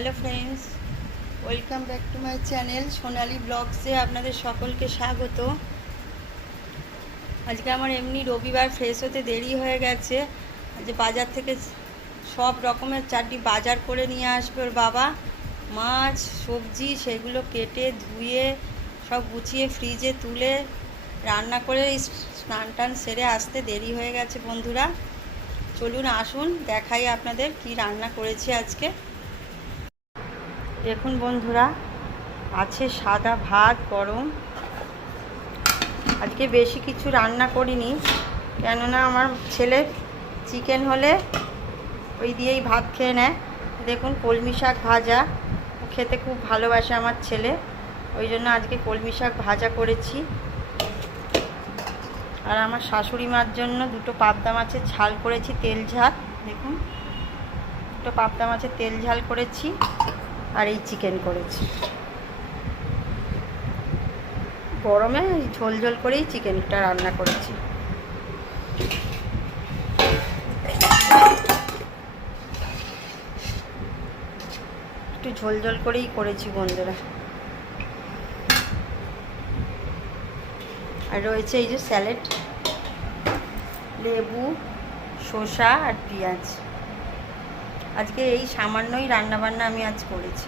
Hello friends, welcome back to my channel Sonali ব্লগসে আপনাদের সকলকে স্বাগত। আজকে আমার এমনি রবিবার ফ্রেশ হতে দেরি হয়ে গেছে। আজ বাজার থেকে সব রকমের চারটি বাজার করে নিয়ে আসবে ওর বাবা। মাছ সবজি সেগুলো কেটে ধুয়ে সব গুছিয়ে ফ্রিজে তুলে রান্না করে স্নান টান সেরে আসতে দেরি হয়ে গেছে। বন্ধুরা চলুন আসুন দেখাই আপনাদের কি রান্না করেছি আজকে। দেখুন বন্ধুরা, আছে সাদা ভাত গরম। আজকে বেশি কিছু রান্না করিনি, কেননা আমার ছেলে চিকেন হলে ওই দিয়েই ভাত খেয়ে নেয়। দেখুন কলমি শাক ভাজা, খেতে খুব ভালোবাসে আমার ছেলে, ওই জন্য আজকে কলমি শাক ভাজা করেছি। আর আমার শাশুড়ি মার জন্য দুটো পাবদা মাছের ঝাল করেছি, তেল ঝাল। দেখুন দুটো পাবদা মাছের তেল ঝাল করেছি, আর এই চিকেন করেছি। গরমে ঝোল ঝোল করেই চিকেনটা রান্না করেছি। একটু ঝোল ঝোল করেই করেছি বন্ধুরা। আর রয়েছে এই যে স্যালাড, লেবু, শসা আর পেঁয়াজ। আজকে এই সামান্যই রান্নাবান্না আমি আজ করেছি।